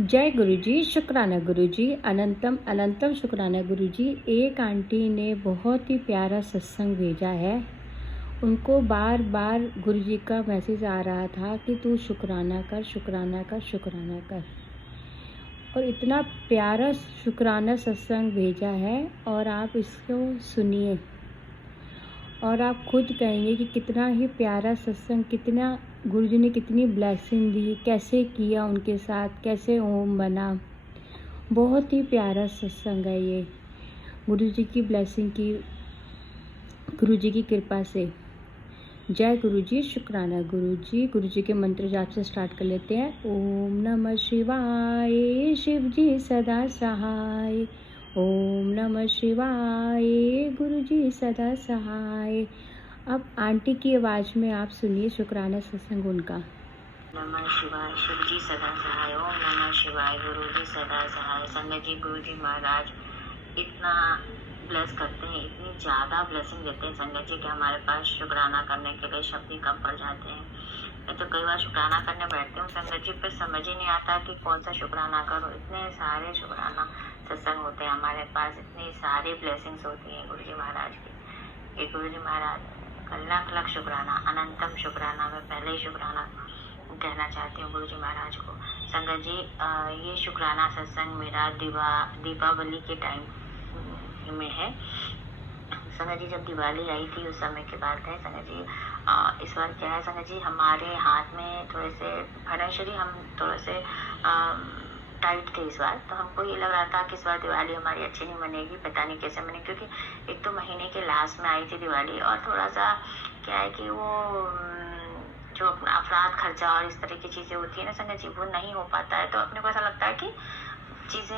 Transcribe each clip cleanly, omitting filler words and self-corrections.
जय गुरुजी, शुक्राना गुरुजी, अनंतम अनंतम शुक्राना गुरुजी। एक आंटी ने बहुत ही प्यारा सत्संग भेजा है। उनको बार बार गुरुजी का मैसेज आ रहा था कि तू शुक्राना कर, शुक्राना कर, शुक्राना कर। और इतना प्यारा शुक्राना सत्संग भेजा है और आप इसको सुनिए और आप खुद कहेंगे कि कितना ही प्यारा सत्संग, कितना गुरुजी ने कितनी ब्लेसिंग दी, कैसे किया उनके साथ, कैसे ओम बना। बहुत ही प्यारा सत्संग है ये, गुरुजी की ब्लेसिंग की, गुरुजी की कृपा से। जय गुरुजी, शुक्राना गुरुजी। गुरुजी के मंत्र जाप से स्टार्ट कर लेते हैं। ओम नमः शिवाय, शिव जी सदा सहाय। ओम नमः शिवाय, गुरुजी सदा सहाय। अब आंटी की आवाज़ में आप सुनिए शुक्राना सत्संग उनका। नमः शिवाय, शिव जी सदा सहाय। ओम नमः शिवाय, गुरु जी सदा सहाय। संगत जी, गुरु जी महाराज इतना ब्लेस करते हैं, इतनी ज़्यादा ब्लेसिंग देते हैं संगत जी कि हमारे पास शुक्राना करने के लिए शब्द ही कम पड़ जाते हैं। मैं तो कई बार शुक्राना करने बैठती हूँ संगत जी, पर समझ ही नहीं आता कि कौन सा शुक्राना करूँ। इतने सारे शुक्राना सत्संग होते हैं हमारे पास, इतनी सारी ब्लेसिंग्स होती हैं गुरु जी महाराज की। ये गुरु जी महाराज का लाख लाख शुक्राना, अनंतम शुक्राना। मैं पहले ही शुक्राना कहना चाहती हूँ गुरु जी महाराज को। संगत जी, ये शुक्राना सत्संग मेरा दीपावली के टाइम में है। संगत जी, जब दिवाली आई थी उस समय की बात है संगत जी। इस बार क्या है संगत जी, हमारे हाथ में थोड़े से फाइनेंशियली हम थोड़े से टाइट थे इस बार। तो हमको ये लग रहा था कि इस बार दिवाली हमारी अच्छी नहीं बनेगी, पता नहीं कैसे बने, क्योंकि एक तो महीने के लास्ट में आई थी दिवाली और थोड़ा सा क्या है कि वो जो अपना अफराद खर्चा और इस तरह की चीज़ें होती है ना संगत जी, वो नहीं हो पाता है। तो अपने को ऐसा लगता है कि चीज़ें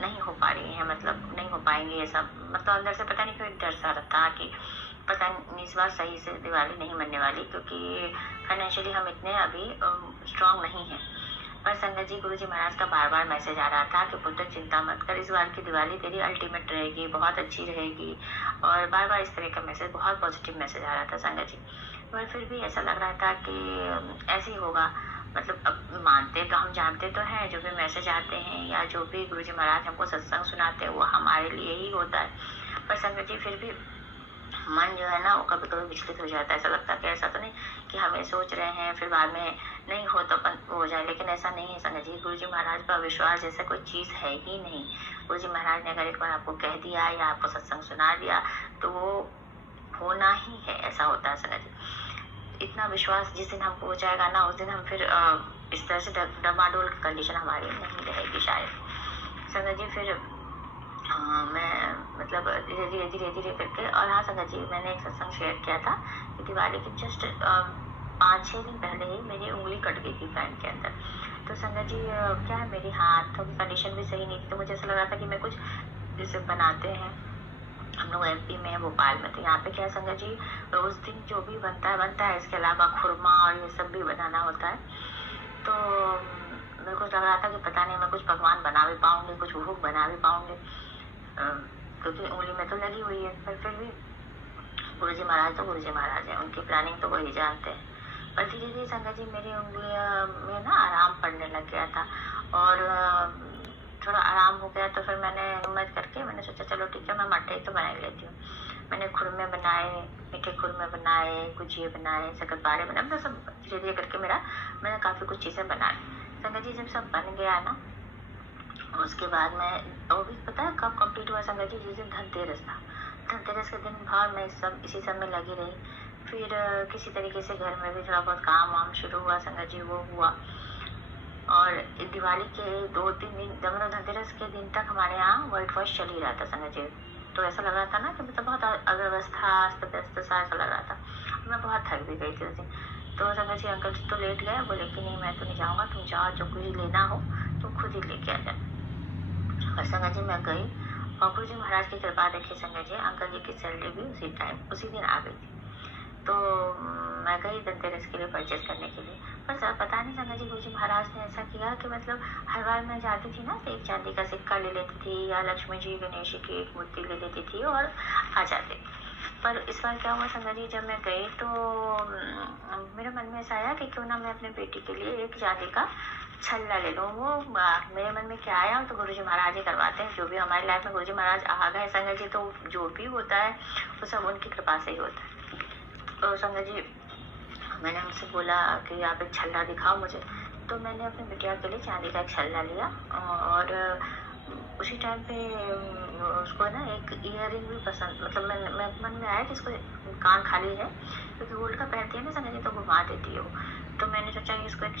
नहीं हो पा रही हैं, मतलब नहीं हो पाएंगी ये सब। मतलब अंदर से पता नहीं क्यों एक डर सा रहता है कि पता नहीं इस बार सही से दिवाली नहीं मनने वाली, क्योंकि फाइनेंशियली हम इतने अभी स्ट्रांग नहीं हैं। पर संगत जी, गुरु जी महाराज का बार बार मैसेज आ रहा था कि पुत्र चिंता मत कर, इस बार की दिवाली तेरी अल्टीमेट रहेगी, बहुत अच्छी रहेगी। और बार बार इस तरह का मैसेज, बहुत पॉजिटिव मैसेज आ रहा था संगत जी। पर फिर भी ऐसा लग रहा था कि ऐसे ही होगा। मतलब अब मानते तो हम जानते तो हैं, जो भी मैसेज आते हैं या जो भी गुरु जी महाराज हमको सत्संग सुनाते हैं वो हमारे लिए ही होता है। पर संगत जी, फिर भी मन जो है ना वो कभी कभी विचलित हो जाता है। ऐसा लगता है कि ऐसा तो नहीं कि हमें सोच रहे हैं फिर बाद में नहीं हो तो अपन हो जाए, लेकिन ऐसा नहीं है संगत जी। गुरु जी महाराज का विश्वास जैसा कोई चीज़ है ही नहीं। गुरु जी महाराज ने अगर एक बार आपको कह दिया या आपको सत्संग सुना दिया तो वो होना ही है, ऐसा होता है संगत जी। इतना विश्वास जिस दिन हमको हो जाएगा ना, उस दिन हम फिर इस तरह से डमाडोल की कंडीशन हमारी नहीं रहेगी शायद संगत जी। फिर मैं मतलब धीरे धीरे धीरे धीरे करके, और हाँ संगत जी, मैंने एक सत्संग शेयर किया था कि दिवाली के जस्ट 5-6 दिन पहले ही मेरी उंगली कट गई थी पैंट के अंदर। तो संगत जी, क्या है, मेरी हाथों की कंडीशन भी सही नहीं थी। तो मुझे ऐसा लग रहा था कि मैं कुछ जैसे बनाते हैं, हम लोग एमपी में है, भोपाल में, तो यहाँ पे क्या है संगत जी, उस दिन जो भी बनता है, इसके अलावा खुरमा और ये सब भी बनाना होता है। तो मेरे को लग रहा था कि पता नहीं मैं कुछ पकवान बना भी पाऊंगी, कुछ भूख बना भी पाऊंगी, क्योंकि उंगली में तो लगी हुई है। पर फिर भी गुरु जी महाराज तो गुरु जी महाराज हैं, उनकी प्लानिंग तो वही जानते हैं। पर धीरे धीरे संगत जी मेरी उंगलियों में ना आराम पड़ने लग गया था और थोड़ा आराम हो गया। तो फिर मैंने हिम्मत करके मैंने सोचा चलो ठीक है, मैं मठे तो बना ही लेती हूँ। मैंने खुरमे बनाए, मीठे खुरमे बनाए, गुजिये बनाए, शक्करपारे बनाए, मतलब सब धीरे धीरे करके मैंने काफ़ी कुछ चीज़ें बनाई संगत जी। जब सब बन गया ना, उसके बाद मैं, वो भी पता है कब कंप्लीट हुआ संगत जी, जिस दिन धनतेरस था। धनतेरस के दिन भर मैं इसी सब में लगी रही। फिर किसी तरीके से घर में भी थोड़ा बहुत काम वाम शुरू हुआ संगत जी, वो हुआ। और दिवाली के 2-3 दिन, मतलब धनतेरस के दिन तक हमारे यहाँ वर्ल्ड वॉश चल ही रहा था संगत जी। तो ऐसा लग रहा था ना कि मतलब बहुत अव्यवस्था, अस्त व्यस्त सा ऐसा लग रहा था। मैं बहुत थक भी गई थी उस दिन। तो संगत जी, अंकल जी तो लेट गए, बोले कि नहीं मैं तो नहीं जाऊँगा, तुम जाओ, जो कुछ लेना हो तुम खुद ही लेके आ जाओ। और संगत जी मैं गई और गुरु जी महाराज की कृपा देखी संगत जी, अंकल जी की सैलरी भी उसी दिन आ गई थी। तो मैं गई धनतेरस के लिए परचेज करने के लिए। पर सर पता नहीं संगत जी, गुरु जी महाराज ने ऐसा किया कि मतलब हर बार मैं जाती थी ना तो एक चांदी का सिक्का ले लेती थी या लक्ष्मी जी गणेश जी की एक मूर्ति ले लेती थी और आ जाती। पर इस बार क्या हुआ संगत जी, जब मैं गई तो मेरे मन में ऐसा आया कि क्यों ना मैं अपने बेटी के लिए एक चांदी का छल्ला ले लो। वो मेरे मन में क्या आया, तो गुरुजी महाराज ही करवाते हैं। जो भी हमारी लाइफ में गुरुजी महाराज आ गए संगत जी, तो जो भी होता है वो सब उनकी कृपा से ही होता है। तो संगत जी मैंने उनसे बोला कि आप एक छल्ला दिखाओ मुझे। तो मैंने अपनी बिटिया के लिए चांदी का एक छल्ला लिया, और उसी टाइम पे उसको ना एक ईयरिंग भी पसंद, मतलब मैं मन में आया कि इसको कान खाली है, क्योंकि गोल्ड का पहनती है ना संगत जी, तो घुमा देती है वो। तो मैंने सोचा कि इसको एक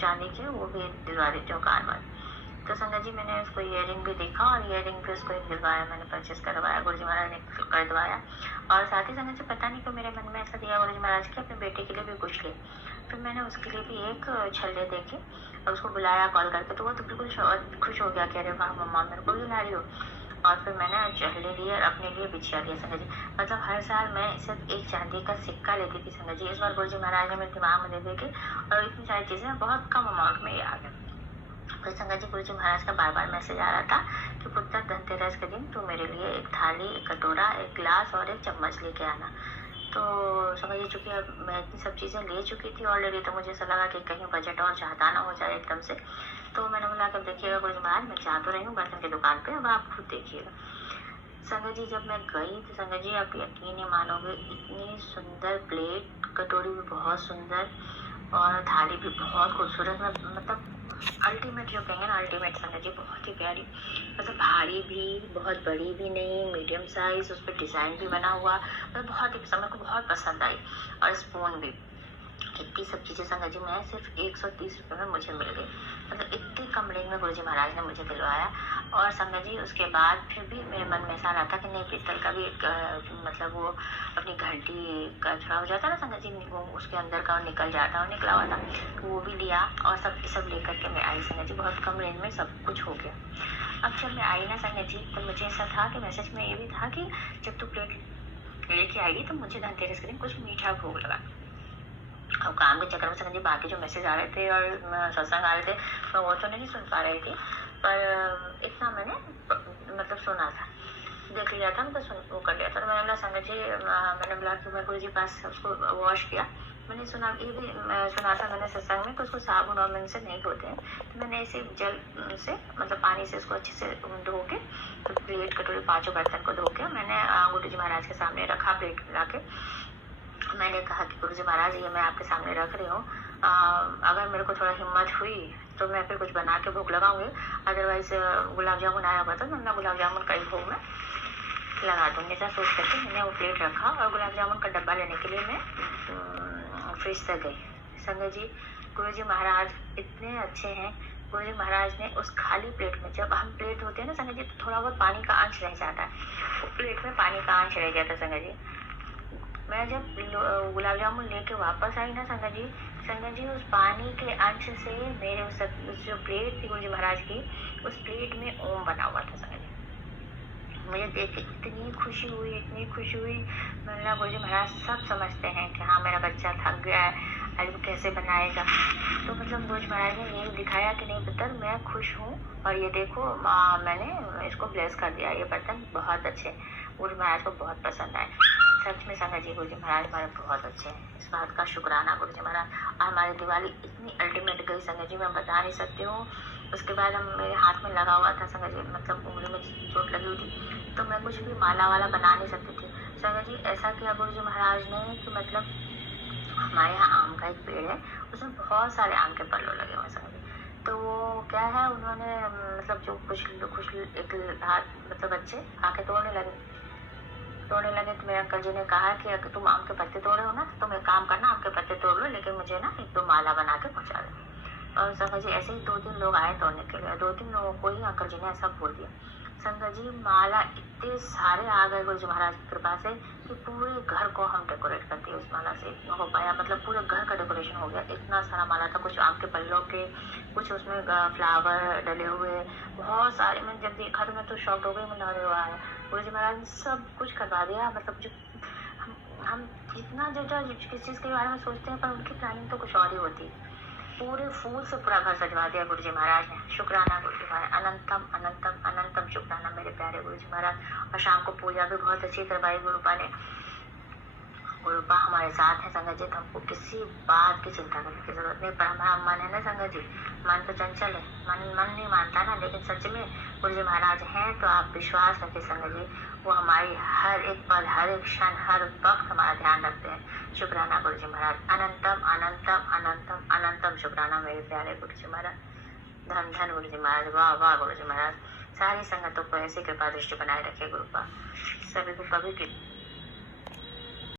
चांदी के वो भी दिलवा देती हूँ कान वाले। तो संगत जी मैंने उसको ईयरिंग भी देखा, और ईयरिंग भी उसको एक दिलवाया, मैंने परचेस करवाया, गुरुजी महाराज ने कर दिलवाया। और साथ ही संगत जी पता नहीं क्यों मेरे मन में ऐसा दिया गुरुजी महाराज की अपने बेटे के लिए भी कुछ ले। फिर मैंने उसके लिए भी एक छल्ले देखे और उसको बुलाया कॉल करके, तो वो तो बिल्कुल खुश हो गया कि अरे वाह मम्मा मेरे को भी ला रही हो। और फिर मैंने छल्ले लिए और अपने लिए बिछिया लिया संगत जी। मतलब हर साल मैं सिर्फ एक चांदी का सिक्का लेती थी संगत जी। इस बार गुरुजी महाराज ने मेरे दिमाग में दे दे के और इतनी सारी चीज़ें बहुत कम अमाउंट में ये आ गया। फिर संगत जी गुरुजी महाराज का बार बार मैसेज आ रहा था कि पुत्र धनतेरस के दिन तू मेरे लिए एक थाली, एक कटोरा, एक गिलास और एक चम्मच लेके आना। तो समझ लीजिए चूँकि अब मैं इतनी सब चीज़ें ले चुकी थी ऑलरेडी, तो मुझे ऐसा लगा कि कहीं बजट और ज़्यादा ना हो जाए एकदम से। तो मैंने बोला कि अब देखिएगा गुरुजी महाराज, मैं जा तो रही हूँ बर्तन की दुकान पे, अब आप खुद देखिएगा। संगत जी जब मैं गई तो संगत जी आप यकीन नहीं मानोगे, इतनी सुंदर प्लेट, कटोरी भी बहुत सुंदर और थाली भी बहुत खूबसूरत, मतलब अल्टीमेट जो कहेंगे ना, अल्टीमेट संगत जी, बहुत ही प्यारी। मतलब भारी भी, बहुत बड़ी भी नहीं, मीडियम साइज, उस पर डिज़ाइन भी बना हुआ, मतलब बहुत ही मेरे को बहुत पसंद आई। और स्पून भी, इतनी सब चीज़ें संगत जी मैं सिर्फ 130 रुपये में मुझे मिल गई। मतलब इतनी कम रेंज में गुरुजी महाराज ने मुझे दिलवाया। और संगत जी उसके बाद फिर भी मेरे मन में ऐसा रहा था कि नहीं, पित्तल का भी एक मतलब वो अपनी घंटी का थोड़ा हो जाता है ना संगत जी, वो उसके अंदर का निकल जाता और निकला हुआ था, तो वो भी लिया और सब लेकर के मैं आई संगत जी। बहुत कम रेंज में सब कुछ हो गया। अब जब मैं आई ना संगत जी, तो मुझे ऐसा था कि मैसेज में ये भी था कि जब तू प्लेट लेके आएगी तो मुझे धनतेरस के दिन कुछ मीठा भोग लगा। और काम के चक्कर में संगत जी बाकी जो मैसेज आ रहे थे और सत्संग आ रहे थे, मैं वो तो नहीं सुन पा रही थी, पर इतना मैंने मतलब सुना था, देख लिया था, मतलब वो कर लिया था। तो मैंने बोला संगत जी, मैंने बोला कि मैं गुरु जी पास उसको वॉश किया। मैंने सुना, ये भी सुना था मैंने सत्संग में कि उसको साबुन और मिर्च से नहीं धोते हैं। तो मैंने ऐसे जल से, मतलब पानी से उसको अच्छे से धो के, तो प्लेट, कटोरी, पाँचों बर्तन को धो के मैंने गुरु जी महाराज के सामने रखा, प्लेट ला के। मैंने कहा कि गुरुजी महाराज ये मैं आपके सामने रख रही हूँ, अगर मेरे को थोड़ा हिम्मत हुई तो मैं फिर कुछ बना के भोग लगाऊंगी, अदरवाइज गुलाब जामुन आया हुआ था तो मैं गुलाब जामुन का ही भोग में लगा दूंगी। ऐसा सोच करके मैंने वो प्लेट रखा और गुलाब जामुन का डब्बा लेने के लिए मैं फ्रिज तक गई। संगत जी गुरुजी महाराज इतने अच्छे हैं। गुरुजी महाराज ने उस खाली प्लेट में, जब हम प्लेट होते हैं ना संगत जी, तो थोड़ा बहुत पानी का अंश रह जाता है, वो प्लेट में पानी का अंश रह गया था संगत जी। मैं जब गुलाब जामुन लेके वापस आई ना संगत जी उस पानी के अंश से मेरे उस जो प्लेट थी गुरुजी महाराज की, उस प्लेट में ओम बना हुआ था संगत जी। मुझे देख के इतनी खुशी हुई, इतनी खुशी हुई। मैंने कहा गुरुजी महाराज सब समझते हैं कि हाँ मेरा बच्चा थक गया है, आज वो कैसे बनाएगा। तो मतलब गुरुजी महाराज ने यही दिखाया कि नहीं पुत्र मैं खुश हूँ, और ये देखो मैंने इसको ब्लेस कर दिया, ये बर्तन बहुत अच्छे, गुरुजी महाराज को बहुत पसंद आए। सच में संगत जी गुरुजी महाराज हमारे बहुत अच्छे हैं, इस बात का शुक्राना गुरुजी महाराज। और हमारी दिवाली इतनी अल्टीमेट गई संगत जी, मैं बता नहीं सकती हूँ। उसके बाद हम मेरे हाथ में लगा हुआ था संगत जी, मतलब उंगली में चोट लगी हुई थी, तो मैं कुछ भी माला वाला बना नहीं सकती थी। संगत जी ऐसा किया गुरुजी महाराज ने कि मतलब हमारे यहाँ आम का एक पेड़ है, उसमें बहुत सारे आम के पल्लू लगे हुए संगत जी। तो वो क्या है, उन्होंने मतलब जो कुछ एक हाथ मतलब बच्चे आके तोड़ने लगे, तो मेरे अंकल जी ने कहा कि अगर तुम आम के पत्ते तोड़े हो ना, तो तुम एक काम करना, आम के पत्ते तोड़ लो, लेकिन मुझे ना एक दो माला बना के पहुंचा दो। और संगत जी ऐसे ही 2-3 लोग आए तोड़ने के लिए, 2-3 लोगों को ही अंकल जी ने ऐसा बोल दिया। संगत जी माला इतने सारे आ गए गुरुजी महाराज की कृपा से कि पूरे घर को हम डेकोरेट कर दिए उस माला से। इतना हो पाया, मतलब पूरे घर का डेकोरेशन हो गया, इतना सारा माला था, कुछ आम के पल्लों के, कुछ उसमें फ्लावर डले हुए, बहुत सारे। मैंने जब देखा तो मैं तो शॉक्ड हो गई, मैंने अरे वाह, गुरुजी महाराज ने सब कुछ करवा दिया। मतलब जो हम जितना जो किस चीज़ के बारे में सोचते हैं, पर उनकी प्लानिंग तो कुछ और ही होती है। पूरे फूल से पूरा घर सजवा दिया गुरुजी महाराज ने। शुक्राना गुरुजी महाराज, अनंतम अनंतम अनंतम शुक्राना मेरे प्यारे गुरुजी महाराज। और शाम को पूजा भी बहुत अच्छी करवाई गुरुपा ने। गुरुपा हमारे साथ है संगत जी, तो हमको किसी बात की चिंता करने की जरूरत नहीं। पर हमारा मन है ना संगत जी, मन तो चंचल है, मन नहीं मानता ना। लेकिन सच में गुरु जी महाराज हैं तो आप विश्वास रखिए संगत जी, वो हमारी हर एक पल, हर एक क्षण, हर वक्त हमारा ध्यान रखते हैं। शुक्राना गुरु जी महाराज, अनंतम अनंतम अनंतम अनंतम शुक्राना मेरे प्यारे गुरु जी महाराज। धन धन गुरु जी महाराज, वाह वाह गुरु जी महाराज। सारी संगतों को ऐसी कृपा दृष्टि बनाए रखे गुरुपा, सभी को कभी